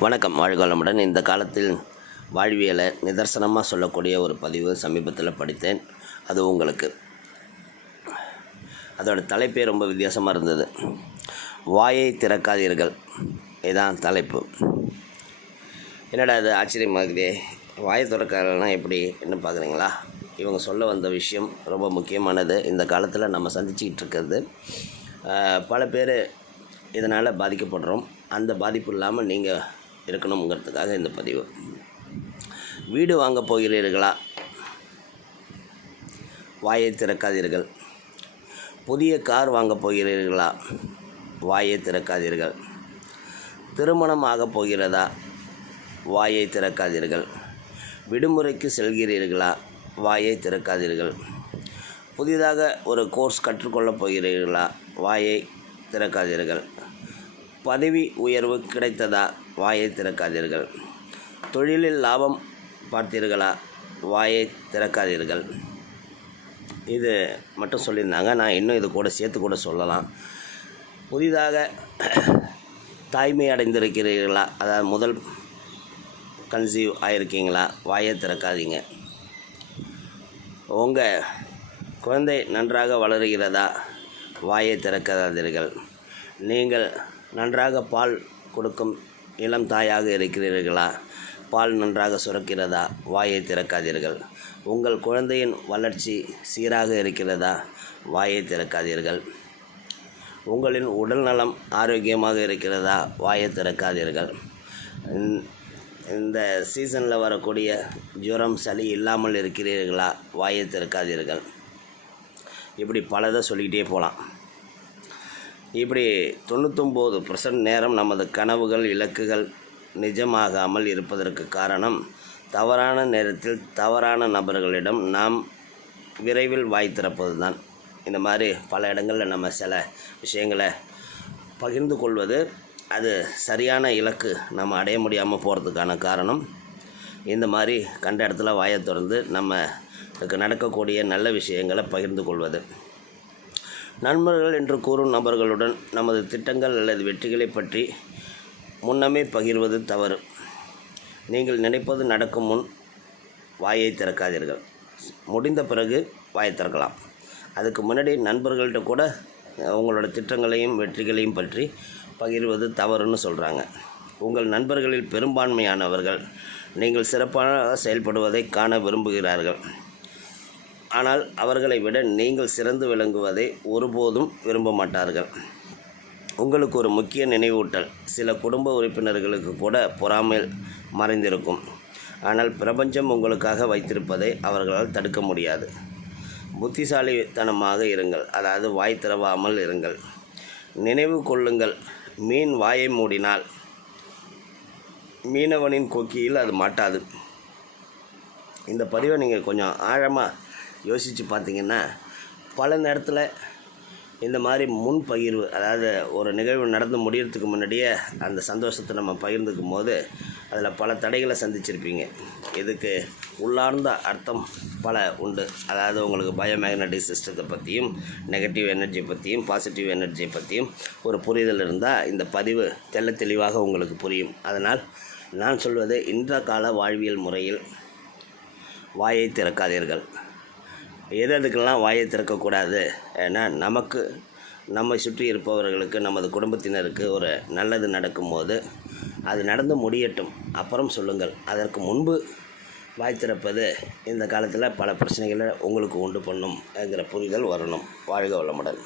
வணக்கம். வாழ்கோளமுடன் இந்த காலத்தில் வாழ்வியலை நிதர்சனமாக சொல்லக்கூடிய ஒரு பதிவு சமீபத்தில் படித்தேன். அது உங்களுக்கு. அதோட தலைப்பே ரொம்ப வித்தியாசமாக இருந்தது. வாயை திறக்காதீர்கள். இதுதான் தலைப்பு. என்னடா இது ஆச்சரியமாகுதே வாயை திறக்காதனா எப்படி? என்ன பார்க்குறீங்களா இவங்க சொல்ல வந்த விஷயம் ரொம்ப முக்கியமானது. இந்த காலத்தில் நம்ம சந்திச்சுக்கிட்டு இருக்கிறது. பல பேர் இதனால் பாதிக்கப்படுறோம். அந்த பாதிப்பு இல்லாமல் நீங்கள் இருக்கணுங்கிறதுக்காக இந்த பதிவு. வீடு வாங்க போகிறீர்களா? வாயை திறக்காதீர்கள். புதிய கார் வாங்க போகிறீர்களா? வாயை திறக்காதீர்கள். திருமணம் ஆகப் போகிறதா? வாயை திறக்காதீர்கள். விடுமுறைக்கு செல்கிறீர்களா? வாயை திறக்காதீர்கள். புதிதாக ஒரு கோர்ஸ் கற்றுக்கொள்ளப் போகிறீர்களா? வாயை திறக்காதீர்கள். பதவி உயர்வு கிடைத்ததா? வாயை திறக்காதீர்கள். தொழிலில் லாபம் பார்த்தீர்களா? வாயை திறக்காதீர்கள். இது மட்டும் சொல்லியிருந்தாங்க. நான் இன்னும் இது கூட சேர்த்து கூட சொல்லலாம். புதிதாக தாய்மை அடைந்திருக்கிறீர்களா? அதாவது முதல் கன்சீவ் ஆகிருக்கீங்களா வாயை திறக்காதீங்க. உங்கள் குழந்தை நன்றாக வளருகிறதா? வாயை திறக்காதீர்கள். நீங்கள் நன்றாக பால் கொடுக்கும் இளம் தாயாக இருக்கிறீர்களா? பால் நன்றாக சுரக்கிறதா? வாயை திறக்காதீர்கள். உங்கள் குழந்தையின் வளர்ச்சி சீராக இருக்கிறதா? வாயை திறக்காதீர்கள். உங்களின் உடல் நலம் ஆரோக்கியமாக இருக்கிறதா? வாயை திறக்காதீர்கள். இந்த- இந்த சீசனில் வரக்கூடிய ஜுரம் சளி இல்லாமல் இருக்கிறீர்களா? வாயை திறக்காதீர்கள். இப்படி பலதை சொல்லிக்கிட்டே போகலாம் இப்படி தொண்ணூத்தொம்பது பர்சன்ட் நேரம் நமது கனவுகள் இலக்குகள் நிஜமாகாமல் இருப்பதற்கு காரணம் தவறான நேரத்தில் தவறான நபர்களிடம் நாம் விரைவில் வாய் திறப்பது தான் இந்த மாதிரி பல இடங்களில் நம்ம சில விஷயங்களை பகிர்ந்து கொள்வது அது சரியான இலக்கு நம்ம அடைய முடியாமல் போகிறதுக்கான காரணம். இந்த மாதிரி கண்ட இடத்துல வாயை திறந்து நம்ம இதுக்கு நடக்கக்கூடிய நல்ல விஷயங்களை பகிர்ந்து கொள்வது. நண்பர்கள் என்று கூறும் நபர்களுடன் நமது திட்டங்கள் அல்லது வெற்றிகளை பற்றி முன்னமே பகிர்வது தவறு. நீங்கள் நினைப்பது நடக்கும் முன் வாயை திறக்காதீர்கள். முடிந்த பிறகு வாயை திறக்கலாம். அதுக்கு முன்னாடி நண்பர்கள்ட்ட கூட உங்களோட திட்டங்களையும் வெற்றிகளையும் பற்றி பகிர்வது தவறுன்னு சொல்கிறாங்க உங்கள் நண்பர்களில் பெரும்பான்மையானவர்கள் நீங்கள் சிறப்பாக செயல்படுவதை காண விரும்புகிறார்கள். ஆனால் அவர்களை விட நீங்கள் சிறந்து விளங்குவதை ஒருபோதும் விரும்ப மாட்டார்கள். உங்களுக்கு ஒரு முக்கிய நினைவூட்டல் சில குடும்ப உறுப்பினர்களுக்கு கூட பொறாமையில் மறைந்திருக்கும். ஆனால் பிரபஞ்சம் உங்களுக்காக வைத்திருப்பதை அவர்களால் தடுக்க முடியாது. புத்திசாலித்தனமாக இருங்கள் அதாவது வாய் திறவாமல் இருங்கள். நினைவு கொள்ளுங்கள் மீன் வாயை மூடினால் மீனவனின் கொக்கியில் அது மாட்டாது. இந்த பதிவை நீங்கள் கொஞ்சம் ஆழமாக யோசித்து பார்த்திங்கன்னா பல நேரத்தில் இந்த மாதிரி முன் பகிர்வு அதாவது ஒரு நிகழ்வு நடந்து முடியறதுக்கு முன்னாடியே அந்த சந்தோஷத்தை நம்ம பகிர்ந்துக்கும் போது அதில் பல தடைகளை சந்திச்சிருப்பீங்க. இதுக்கு உள்ளார்ந்த அர்த்தம் பல உண்டு. அதாவது உங்களுக்கு பயோமேக்னட்டிக் சிஸ்டத்தை பற்றியும் நெகட்டிவ் எனர்ஜி பற்றியும் பாசிட்டிவ் எனர்ஜியை பற்றியும் ஒரு புரிதல் இருந்தால் இந்த பதிவு தெள்ள தெளிவாக உங்களுக்கு புரியும். அதனால் நான் சொல்வது இன்ற கால வாழ்வியல் முறையில் வாயை திறக்காதீர்கள். எது எதுக்கெல்லாம் வாயை திறக்கக்கூடாது? ஏன்னா நமக்கு நம்மை சுற்றி இருப்பவர்களுக்கு நமது குடும்பத்தினருக்கு ஒரு நல்லது நடக்கும்போது அது நடந்து முடியட்டும். அப்புறம் சொல்லுங்கள். அதற்கு முன்பு வாய் திறப்பது இந்த காலத்தில் பல பிரச்சனைகளை உங்களுக்கு உண்டு பண்ணும் என்கிற புரிதல் வரணும். வாழ்க வளமுடன்.